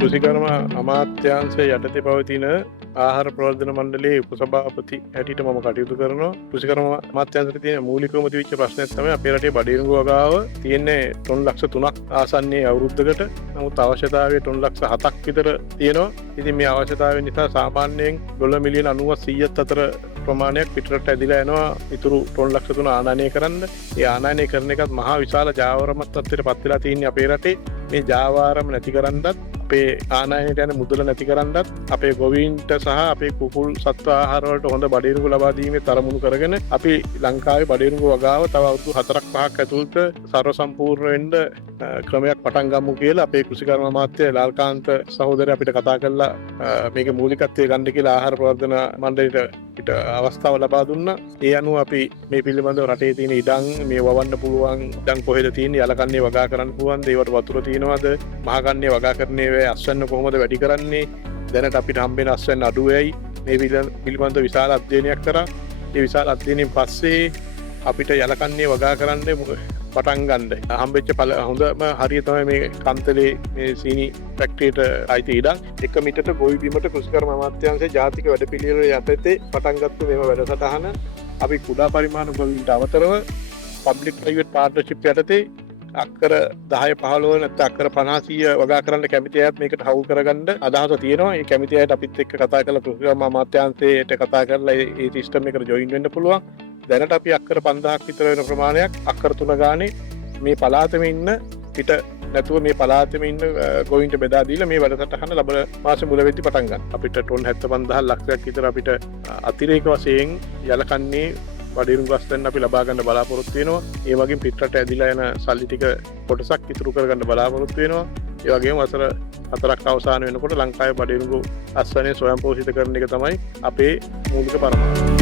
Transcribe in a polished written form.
කෘෂිකර්ම අමාත්‍යාංශය යටතේ පවතින ආහාර ප්‍රවර්ධන මණ්ඩලයේ උපසභාපති හැටියට මම කටයුතු කරනවා. කෘෂිකර්ම අමාත්‍යාංශයේ තියෙන මූලිකවම තිබිච්ච ප්‍රශ්නයක් තමයි අපේ රටේ බඩිරුඟ වගාව තියෙන්නේ ටොන් ලක්ෂ 3ක් ආසන්නයේ අවුරුද්දකට. නමුත් අවශ්‍යතාවය ටොන් ලක්ෂ 7ක් විතර තියෙනවා. ඉතින් මේ අවශ්‍යතාවය නිසා සාමාන්‍යයෙන් ඩොලර් මිලියන 90-100ක් අතර ප්‍රමාණයක් පිටරට ඇදිලා යනවා ඉතුරු ටොන් ලක්ෂ 3 ආනයනය කරන්න. ඒ ආනයනය කරන එකත් මහා විශාල ජාවාරමක් තත්ත්වයට පත් වෙලා තියෙන්නේ අපේ රටේ. මේ ජාවාරම නැති කරන්නත් අපේ ආනයනයට යන මුදල නැති කරන්නත් අපේ ගොවීන්ට සහ අපේ කුකුල් සත්ව ආහාර වලට හොඳ බඩිරුඟ ලබා දීමේ තරමුණු කරගෙන අපි ලංකාවේ බඩිරුඟ වගාව තව අවුරුදු 4ක් 5ක් ඇතුළත සර්ව සම්පූර්ණ වෙන්න ක්‍රමයක් පටන් ගමු කියලා අපේ කෘෂිකර්ම අමාත්‍ය ලාල්කාන්ත සහෝදරයා අපිට කතා කරලා මේක මූලිකත්වයේ ගන්න කියලා ආහාර ප්‍රවර්ධන මණ්ඩලයට අවස්ථාව ලබා දුන්නා. ඒ අනුව අපි මේ පිළිබඳව රටේ තියෙන ඉඩම් මේ වවන්න පුළුවන් ඉඩම් කොහෙද තියෙන්නේ යලකන්නේ වගා කරන්න පුළුවන් ඒවට වතුර තියෙනවද මහකන්නේ වගා කරන්නේ වේ අස්වැන්න කොහොමද වැඩි කරන්නේ දැනට අපිට හම්බෙන අස්වැන්න අඩු වෙයි මේ පිළිබඳව විශාල අධ්‍යයනයක් කරා. ඒ විශාල අධ්‍යයනයෙන් පස්සේ අපිට යලකන්නේ වගා කරන්න පටන් ගන්න. හම්බෙච්ච හොඳම හරිය තමයි මේ කන්තලේ මේ සීනි ෆැක්ටරියට අයිති ඉඩම්. 1 මීටරට ගොවි බිමට කෘෂිකර්ම අමාත්‍යාංශයේ ජාතික වැඩපිළිවෙළ යටතේ පටන් ගත්ත මේව වැඩසටහන අපි කුඩා පරිමාණ ගොවීන්ට අමතරව පබ්ලික් ප්‍රයිවට් පාර්ට්නර්ෂිප් යටතේ අක්කර 10-15 නැත්නම් අක්කර 50-100 වගා කරන්න කැමති අයත් මේකට හවු කරගන්න අදහස තියෙනවා. ඒ කැමති අයට අපිත් එක්ක කතා කරලා කෘෂිකර්ම අමාත්‍යාංශයට කතා කරලා මේ සිස්ටම් එකට ජොයින් වෙන්න පුළුවන්. දැනට අපි අක්කර 5000ක් විතර වෙන ප්‍රමාණයක් අක්කර 3 ගානේ මේ පළාතෙම ඉන්න පිට නැතුව මේ පළාතෙම ඉන්න ගොවින්ට බෙදා දීලා මේ වැඩසටහන ලබන මාස මුල වෙද්දි පටන් ගන්න. අපිට ටොන් 75000 ලක්ෂයක් විතර අපිට අතිරේක වශයෙන් යලකන්නේ බඩිරුඟ අස්වැන්න අපි ලබා ගන්න බලාපොරොත්තු වෙනවා. ඒ වගේම පිටරට ඇදිලා යන සල්ලි ටික කොටසක් ඉතුරු කරගන්න බලාපොරොත්තු වෙනවා. ඒ වගේම වසර 4ක් අවසන් වෙනකොට ලංකාවේ බඩිරුඟ අස්වැන්නේ ස්වයංපෝෂිත කරන එක තමයි අපේ මූලික පරමාර්ථය.